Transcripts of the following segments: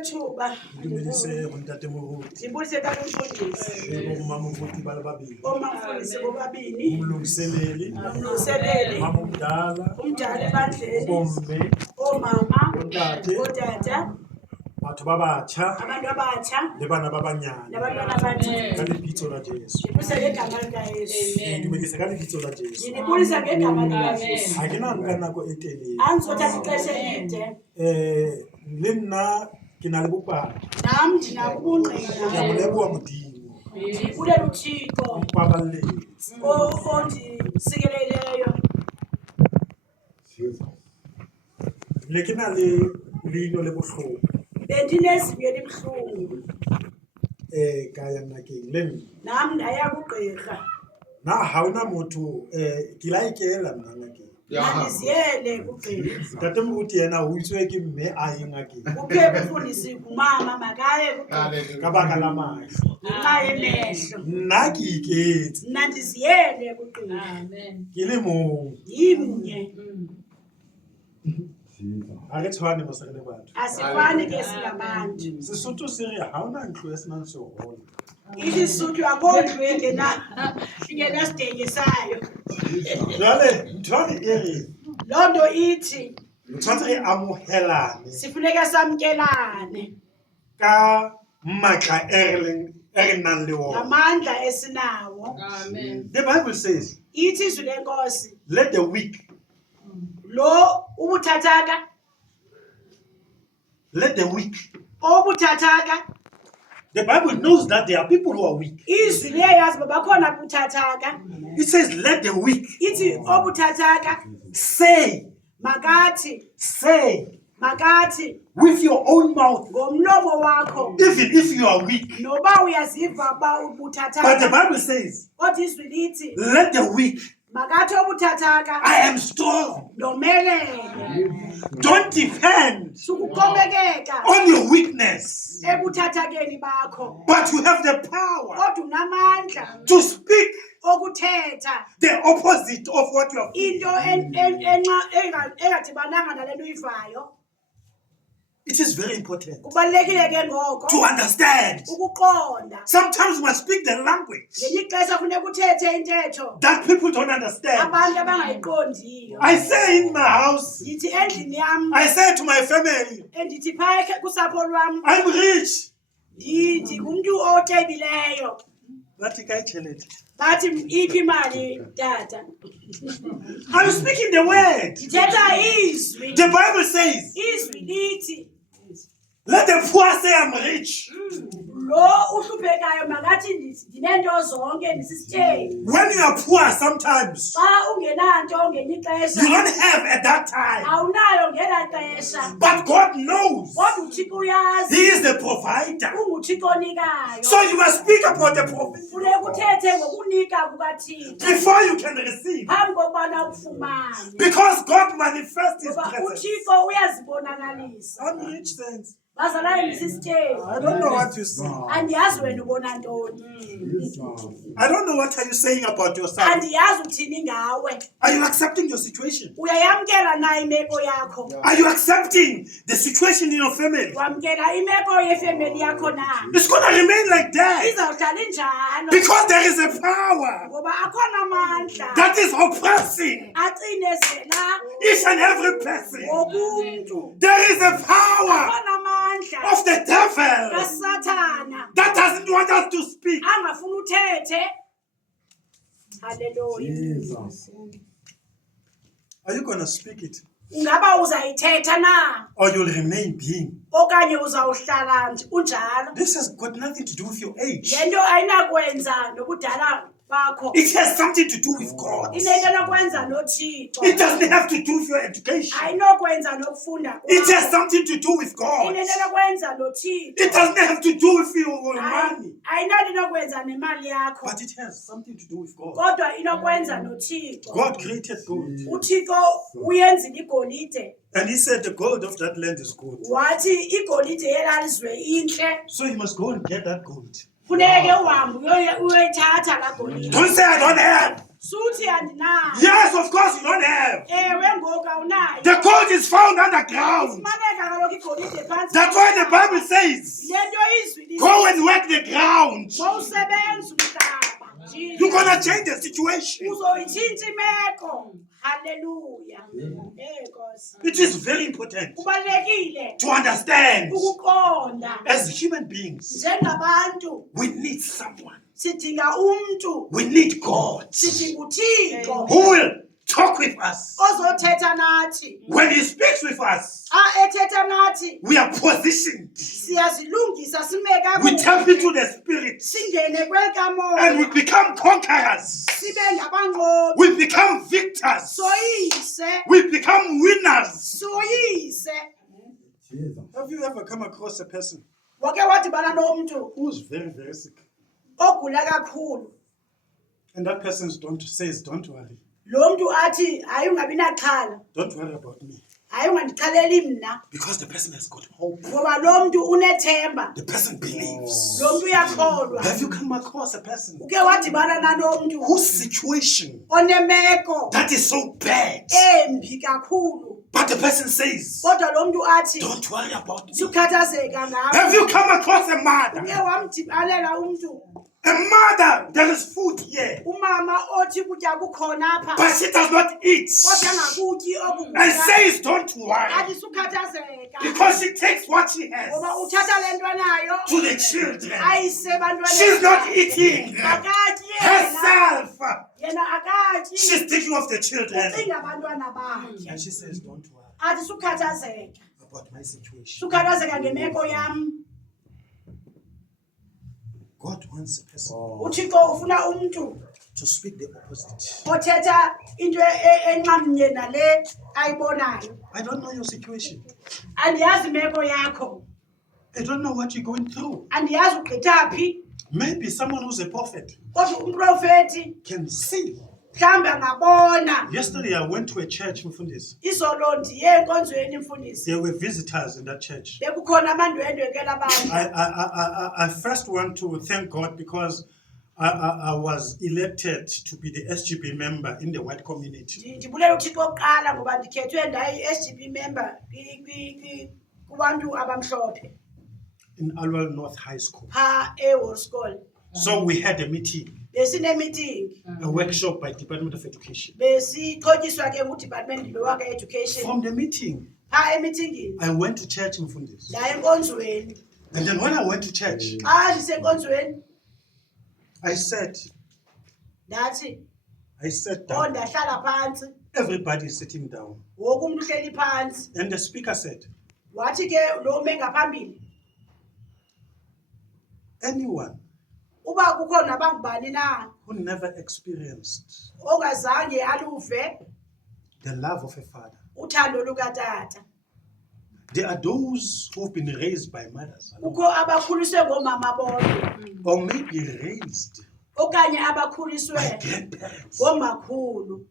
thuba. Ngibulise kanje umfundisi. Omama mfundisi bobabili. Umlungiseleli. Umdala ebandleni. Omama. Otata. Batho ba batjha abantu abatsha le bana ba banyane nabantwana abancinci ka lebitso la Jesu. Ndibulisa ngegama likaYesu. Dumedisa ka lebitso la Jesu. Ndibulisa ngegama likaYesu. Ha ke na nka nako e telele. Andizothatha ixesha elide. Le nna ke na le bopaki. Nam ndinako ubungqina. Ke a mo leboha Modimo. Ndibulela uThixo Mpaballetse. ondisikeleleyo. Le ke na le leino le bohloko. Bendinezinyo elibuhlungu. Ka ya ngakeng le nna. Nam ndaya kugqirha. Na ha ona motho ke la ikela nna ngakeng. Mandiziyele kugqirha. Ntate Moruti yena o itswe ke mme a ye ngakeng. Uphe umfundisi kumama makaye kugqirha. Ka baka la mahlo. Ngenxa yemehlo. Nna ke iketse. Mna ndiziyele kugqirha. Ke le mong. Yimnye. Ha re tshwane mo sare le batho. Asifani ke singabantu. Sesotho se re ha ona ntlo e senang sehola. IsiSuthu akho ndlu ingena sidenge sayo. Jwale ntho e re Loo nto ithi tshwantse re amohelane sifuneka samkelane ka matla e re nang le wona. ngamandla esinawo. The Bible says, Ithi izwi lenkosi let the weak, lo ubuthathaka let the weak. obuthathaka. The Bible knows that there are people who are weak. Izwi liyayazi babakhona buthathaka. It says, let the weak Ithi obuthathaka say with your own mouth, ngomlomo wakho even if you are weak. noba uyaziva ba But the ubuthathaka. Bible says, Kodwa izwi lithi let the weak, makathi obuthathaka I am strong. nomelele. Don't depend Sukuqhubekeka on your weakness, ebuthathakeni bakho. but you have the power Kodwa unamandla to speak okuthetha the opposite of what you are feeling. into engadibananga nale nto uyivayo. It is very important Kubalulekile ke ngoko to understand. ukuqonda. Sometimes we must speak the language Ngelinye ixesha funeka uthethe intetho that people don't understand. abantu abangayiqondiyo. I say in my house, Ndithi endlini yam, I say to my family, endithi phaya kusapho lwam, I'm rich. ndingumntu otyebileyo. Bathi ka itshelete. Bathi iphi imali tata? I'm speaking the word. Ndithetha izwi. The Bible says, Izwi lithi let the poor say I'm rich. lo uhluphekayo makathi ndinento zonke ndisisityebi. When you are poor, sometimes Xa ungenanto ngenye you ixesha don't have at that time. awunayo ngela xesha. But God knows Kodwa uThixo uyazi He is the provider. unguThixo onikayo. So you must speak about the provision Funeka uthethe ngokunika kukaThixo before you can receive. phambi kokubana ufumane. Because God manifests His Ngoba presence. uThixo uyazibonakalisa. I'm rich, saints. Bazalwane ndisisityebi. I don't know what you say. Andiyazi wena ubona ntoni. I don't know what are you saying about yourself. Andiyazi uthini ngawe. Are you accepting your situation? Uyayamkela na imeko yakho? Are you accepting the situation in your family? Wamkela imeko yefemeli yakho na? It's going to remain like that Izawuhlala injalo. because there is a power Ngoba akhona amandla that is oppressing acinezela each and every person. ngokuntu. There is a power Akhona amandla of the devil kaSathana that doesn't want us to speak. angafuni uthethe. Hallelujah. Are you going to speak it Ngaba uzayithetha na or you'll remain being? okanye uzawuhlala nje unjalo? This has got nothing to do with your age. Lento ayinakwenza nobudala bakho. It has something to do with God. Inento enokwenza noThixo. It doesn't have to do with your education. Ayinokwenza nokufunda It kwakho. has something to do with God. Inento enokwenza noThixo. It doesn't have to do with your money. Ayinanto inokwenza nemali yakho. But it has something to do with God. Kodwa inokwenza noThixo. God created gold. uThixo uyenzile igolide. And He said the gold of that land is good. Wathi igolide yelalizwe inhle. So you must go and get that gold. Funeke uhambe uyoyithatha la golide. Don't say I don't have. Suthi andinayo. Yes, of course you don't have. Ewe ngoku awunayo. The gold is found underground. Ifumaneka kaloku igolide phantsi. That's why the Bible says, Lento izwi go and work the ground. mawusebenza umhlaba. You're going to change the situation. Uzoyitshintsha imeko. Hallelujah. It is very important Kubalulekile to understand ukuqonda as human beings, njengabantu we need someone. sidinga umntu, We need God sidinga uThixo who will talk with us. ozothetha nathi. When He speaks with us, Ethetha nathi we are positioned. siyazilungisa sime We tap kakuhle into the Spirit singene kwelikamoya and we become conquerors. sibe ngabanqobi We become victors. soyise We become winners. soyise. Have you ever come across a person Wake wadibana nomntu who's very, very sick? ogula kakhulu, And that person says, don't worry. lo mntu athi hayi ungabi naxhala, Don't worry about me. hayi ungandixhaleli mna, Because the person has got hope. ngoba lo mntu unethemba, The person believes. lo mntu uyakholwa. Have you come across a person Uke wadibana nanomntu whose situation onemeko that is so bad, embi kakhulu, but the person says, kodwa lo mntu athi don't worry about me? sukhathazeka ngawe. Have you come across a Uke mother? wamdibalela umntu, A mother, there is food here, umama othi kutya kukhona apha but she does not eat. kodwa ngakutyi And okukutya, says, don't worry. athi sukhathazeka Because she takes what she has ngoba uthatha le nto anayo to the children. ayise ebantwaneni She's not bakhe. eating Akatyi yena, herself. yena akatyi, She's thinking of the children. ucinga abantwana bakhe. And she says, don't worry Athi sukhathazeka, about my situation. sukhathazeka ngemeko yam. God wants a person uThixo ufuna umntu to speak the opposite. othetha into enxamnye nale ayibonayo. I don't know your situation. Andiyazi imeko yakho, I don't know what you're going through. andiyazi ugqitha phi, Maybe someone who's a prophet kodwa umprofeti can see. mhlawumbi angabona. Yesterday I went to a church, Mfundisi. Izolo ndiye enkonzweni mfundisi, There were visitors in that church. bekukhona amandwendwekela abantu. I first want to thank God because I was elected to be the SGB member in the white community. Ndibulela uThixo oqala ngoba ndikhethwe ndayi-SGB member kubantu abamhlophe In Alwell North High School. pha eHoerskool. So we had a meeting, Besine-meeting, a workshop by Department of Education. besixhotyiswa ke ngudepartment lo waka-education. From the meeting, Pha emitingini I went to church in Mfundisi. ndaya enkonzweni. And then when I went to church, Xa ndisenkonzweni I sat ndathi down. ndahlala phantsi, Everybody is sitting down. woke umntu uhleli phantsi. And the speaker said, Wathi ke lo ume ngaphambili, anyone uba kukho nabangubani na who never experienced ongazange aluve the love of a father, uthando lukatata, there are those who've been raised by mothers, kukho abakhuliswe ngoomama bodwa or maybe raised okanye by abakhuliswe grandparents. ngoomakhulu.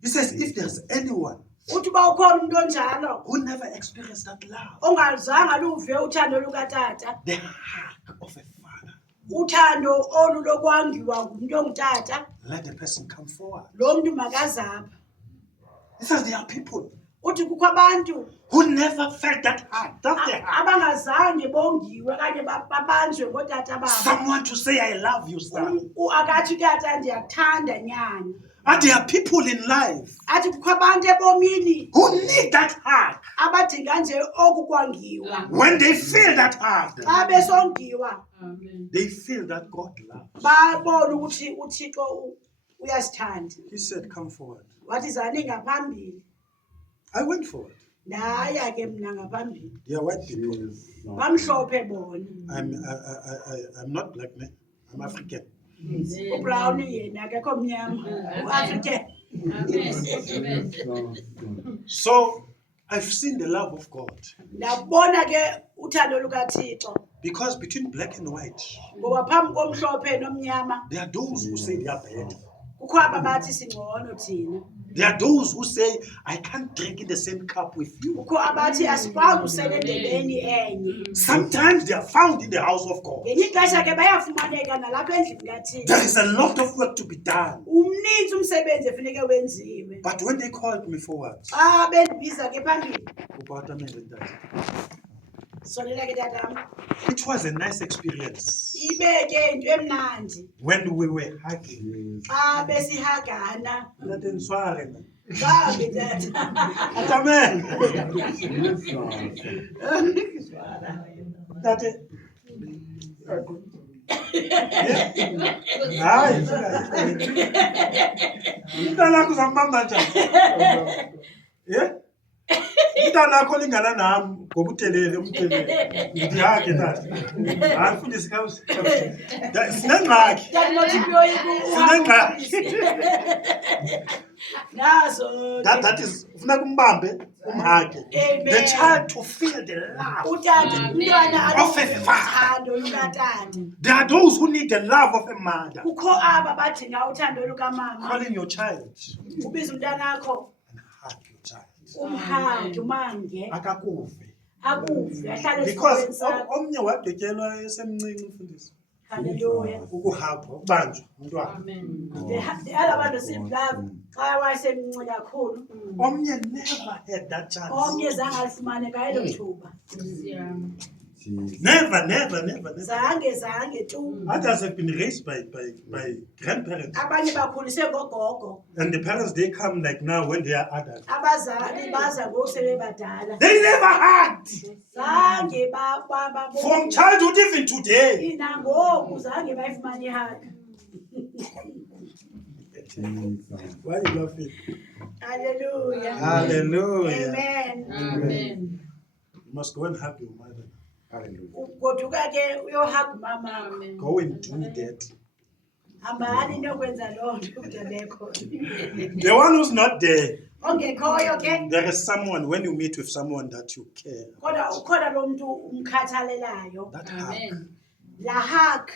He says, if there's anyone Uthi uba ukhona umntu onjalo who never experienced that love, ongazange aluve uthando lukatata, the hug of a father, uthando olu lokwangiwa ngumntu ongutata, let the person come forward. lo mntu makazapha. He says, there are people Uthi kukho abantu who never felt that hug. That's the hug. abangazange bongiwe okanye babanjwe ngootata babo. Someone to say, I love you, son. Akathi tata ndiyakuthanda nyana. And there are people in life Athi kukho abantu ebomini who need that hug. abadinga nje okukwangiwa. When they feel that hug, Xa besongiwa they feel that God loves. babone ukuthi uThixo uyasithanda. He said, come forward. Wathi zani ngaphambili. I went forward. Ndaya ke mna ngaphambili. They are white people. Bamhlophe bona. I'm not black, man. I'm African. uBrown yena akekho mnyama, uAfrican. So I've seen the love of God. Ndabona ke uthando lukaThixo. Because between black and white, Ngoba phambi komhlophe nomnyama there are those who say they are bad. kukho aba bathi singcono thina. There are those who say, I can't drink in the same cup with you. Kukho abathi asikwazi usela endebeni enye. Sometimes they are found in the house of God. Ngelinye ixesha ke bayafumaneka nalapha endlini kaThixo. There is a lot of work to be done. Umninzi umsebenzi efuneke wenziwe. But when they called me forward, Xa bendibiza ke phambili. Solela ke tatam. It was a nice experience Ibe ke into emnandi. when we were hugging. Xa besihagana. Amen. Babe tata. Hayi. Umntana uzambamba njani? Umntana akho lingana nami ngobutelele umtelele. Ngiyake tata. Hayi fundisa kaus. Sinengxaki. Sinengxaki. Nazo. That is ufuna kumbambe umhage. The child to feel the love. Utata umntwana Of a father. uthando lukatata. There are those who need the love of a mother. Kukho aba badinga uthando lukamama. Calling your child Ubiza umntanakho and hug your child. umhage umange Akakuve. akuve ahlale Because esifubeni sakho. omnye wadetyelwa esemncinci umfundisi. Hallelujah. Ukuhagwa, ukubanjwa umntwana. Amen. The other one receive love xa wayesemncinci kakhulu. Omnye never had that chance. Omnye zange alifumaneka elo thuba. Never. Zange tu. Others have been raised by grandparents. Abanye bakhuliswe ngogogo. And the parents, they come like now when they are adults. Abazali baza ngoku sebebadala. They never hugged. Zange From childhood even today. nangoku zange bayifumane ihaka. Why are you laughing? Hallelujah. Hallelujah. Amen. Amen. You must go and hug your mother. Hallelujah. Goduka ke uyohug umama. Amen. Go and do that. Hambani nokwenza loo nto kudalekho. The one who's not there, Ongekhoyo ke there is someone, when you meet with someone that you care, kodwa ukhona lo muntu umkhathalelayo. that hug, Amen. La hug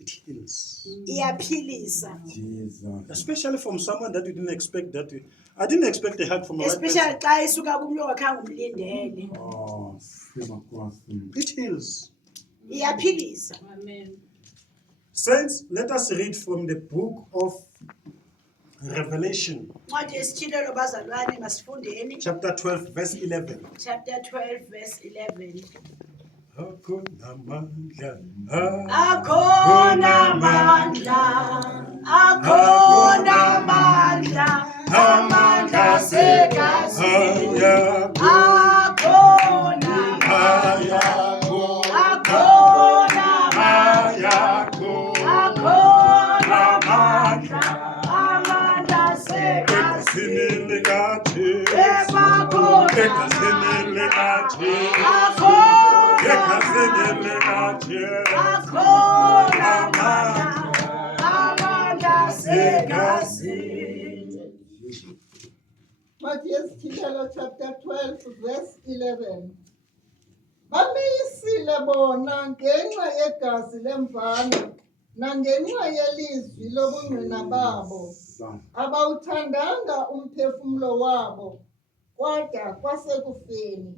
it heals. iyaphilisa. Jesus. Especially from someone that you didn't expect that. I didn't expect a hug from a white Especially person. xa isuka kumntu ongakhange umlindele. Oh, sima kwasi. It heals. Iyaphilisa. Amen. Saints, let us read from the book of Revelation, Ncwadi yesithilelo bazalwane masifundeni. chapter 12, verse 11. Chapter 12 verse 11. Akhona amandla, Akhona amandla, akhona amandla, amandla segazini. Akhona amandla, akhona amandla, akhona amandla, amandla segazini. Akhona amandla segazini. Matthew chapter 12 verse 11. Bameyisile bona ngenxa yegazi lemvana nangenxa yelizwi lobungqina babo abawuthandanga umphefumlo wabo kwada kwasekufeni.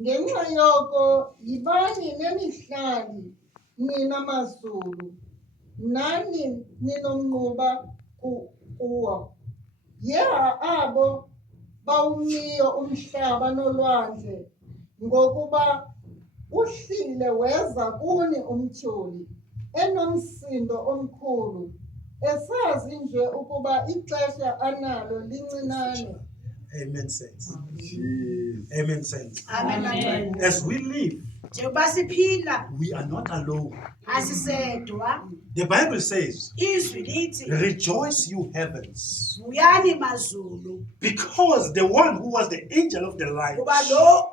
Ngenxa yoko yibani nemihlali nina mazulu nani ninomnquba kuwo. Yeha abo bawumiyo umhlaba nolwandle ngokuba uhlile weza kuni umtyholi enomsindo omkhulu esazi nje ukuba ixesha analo lincinane. Amen, saints. Jesus. Amen, saints. Amen. As we live, Njengoba siphila we are not alone. asisedwa. The Bible says, Izwi lithi rejoice, you heavens, vuyani mazulu, because the one who was the angel of the light kuba lo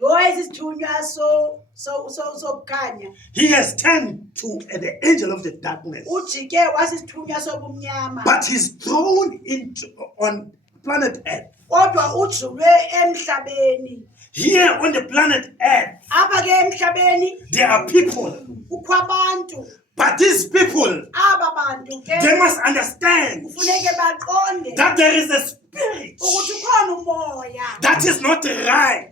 wayesithunywa sokukhanya he has turned to the angel of the darkness, ujike wasisithunywa sobumnyama, but he's thrown on planet Earth. kodwa ujulwe emhlabeni. Here on the planet Earth, Apha ke emhlabeni there are people kukho abantu But these people, aba bantu ke they must understand kufuneke baqonde that there is a spirit ukuthi ukhona umoya that is not right,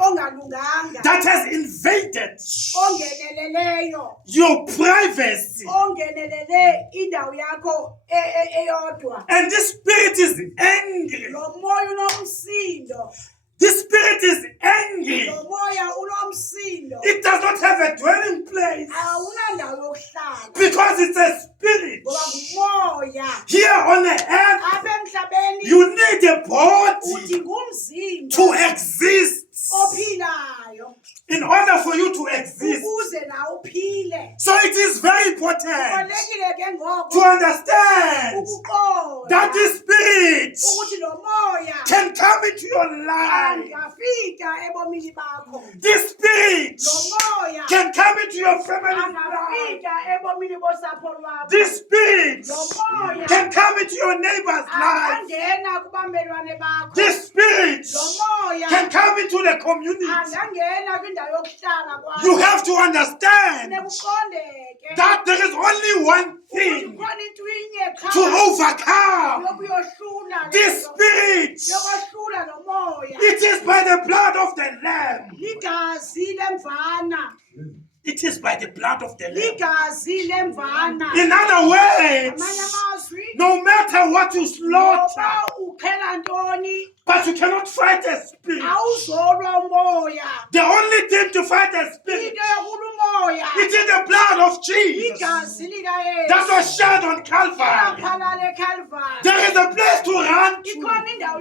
ongalunganga that has invaded ongeneleleyo your privacy. ongenelele indawo yakho eyodwa And this spirit is angry. lo moya unomsindo This spirit is angry. lo moya unomsindo It does not have a dwelling place awunandawo yokuhlala because it's a spirit. ngoba ngumoya Here on the earth, apha emhlabeni you need a body uthi ngumzimba to exist. ophilayo In order for you to exist. ukuze nawe uphile So it is very important kubalulekile ke to ngoko understand ukuqonda that this spirit ukuthi lo moya can come into your life. angafika ebomini bakho This spirit lo moya can come into your family's life. angafika ebomini bosapho lwakho This spirit lo moya can come into your neighbor's life. angangena kubamelwane bakho This spirit lo moya can come into the community. angangena kwindawo yokuhlala You kwakho have to understand nekuqondeke that there is only one ukuthi thing kukhona into inye to qha overcome yokuyohlula this spirit. yokohlula lo moya It is by the blood of the Lamb. ligazi lemvana It is by the blood of the Lamb. ligazi lemvana In other words, amanye amazwi no matter what you slaughter, noba uqhela ntoni but you cannot fight a spirit. awuzolwa umoya The only thing to fight a spirit into yokulwa umoya it is the blood of Jesus ligazi that likayesu was shed on Calvary. laphalala eCalvary There is a place to run to. ikhona indawo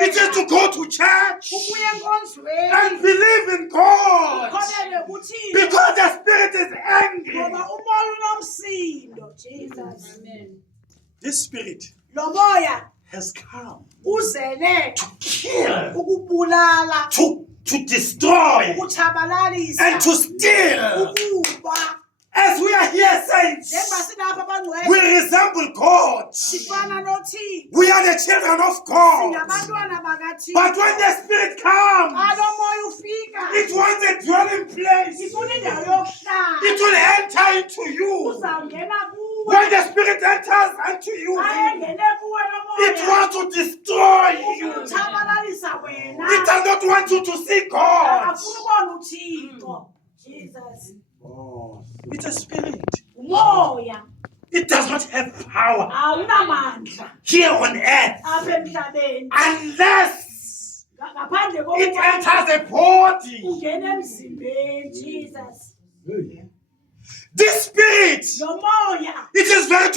It is to yokubalekela go to church ukuya enkonzweni and believe in God. ukholele kuthixo Because the spirit is angry. ngoba umoya unomsindo jesus This spirit lo moya has come uzele to kill, ukubulala to destroy, ukutshabalalisa and to steal. ukuba As we are here saints, njengoba silapha abangcwele we resemble God. sifana nothixo We are the children of God. singabantwana bakathixo But when the spirit comes, xa lo moya ufika it wants a dwelling place. ifuna indawo yokuhlala It will enter into you. uzawungena kuwe When the spirit enters into you, xa engene kuwe lo it moya wants to destroy you. ufuna utshabalalisa wena It does not want you to see God. akafuna ubona uthixo jesus Oh, It's a spirit. umoya It does not have power awunamandla here on earth apha emhlabeni unless ngaphandle it kokuba enters a body. ungena emzimbeni jesus hey. This spirit, lo moya it is very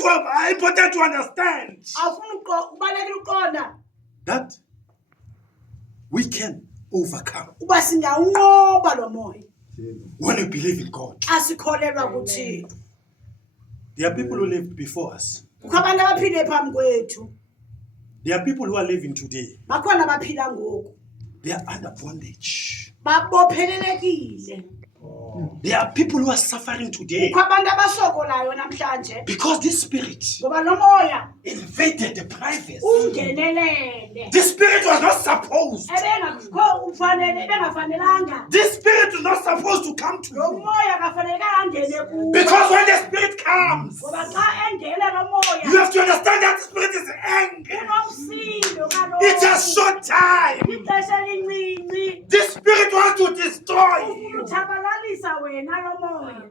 important to understand awufuna kubalekile uqonda that we can overcome uba singawunqoba lo moya when we believe in God. xa sikholelwa kuthixo There are people who lived before us. kukho abantu abaphile phambi kwethu There are people who are living today. bakhona abaphila ngoku They are under bondage. babophelelekile There are people who are suffering today kukho abantu abasokolayo namhlanje because this spirit ngoba lo moya invaded the privacy. ungenelele This spirit was not supposed. ebengafanelanga This spirit is not supposed to come to lo you. moya akafanelekanga angene kuwe Because when the spirit comes, ngoba xa engena lo moya you have to understand that the spirit is angry. unomsindo It's a short time. ixesha elincinci This spirit wants to destroy ufuna you. utshabalalisa wena lo moya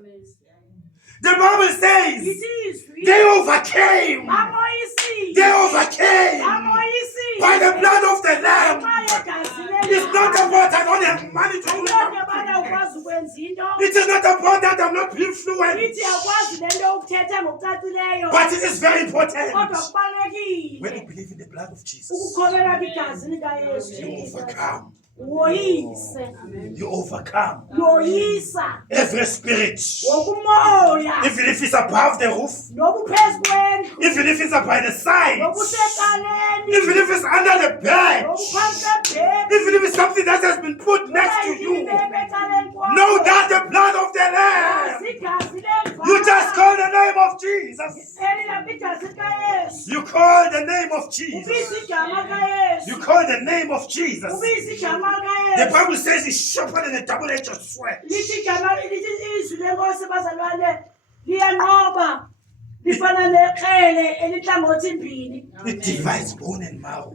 The Bible says izizwi they overcame. bamoyisile They overcame bamoyisile by the blood of the Lamb. yegazi It's not about I don't have money to do ayonke bana something. ukwazi ukwenza into It is not about that I'm not being fluent. ithi akwazi le nto ukuthetha ngokucacileyo But it is very important. kodwa When you kubalulekile believe in the blood of Jesus, ukukholelwa kwigazi likayesu you overcome. woyise You overcome yoyisa every spirit. wokumoya Even if it's above the roof, nokuphezu kwendlu even if it's by the side, nokusecaleni even if it's under the bed, nokuphansi kwebhedi even if it's something that has been put next to you, know that the blood of the Lamb. You just call the name of Jesus. You call the name of Jesus. You call the name of Jesus. The Bible says it's sharper than a double-edged sword. liyanqoba lifana neqele elihlangothi imbini It divides bone and marrow.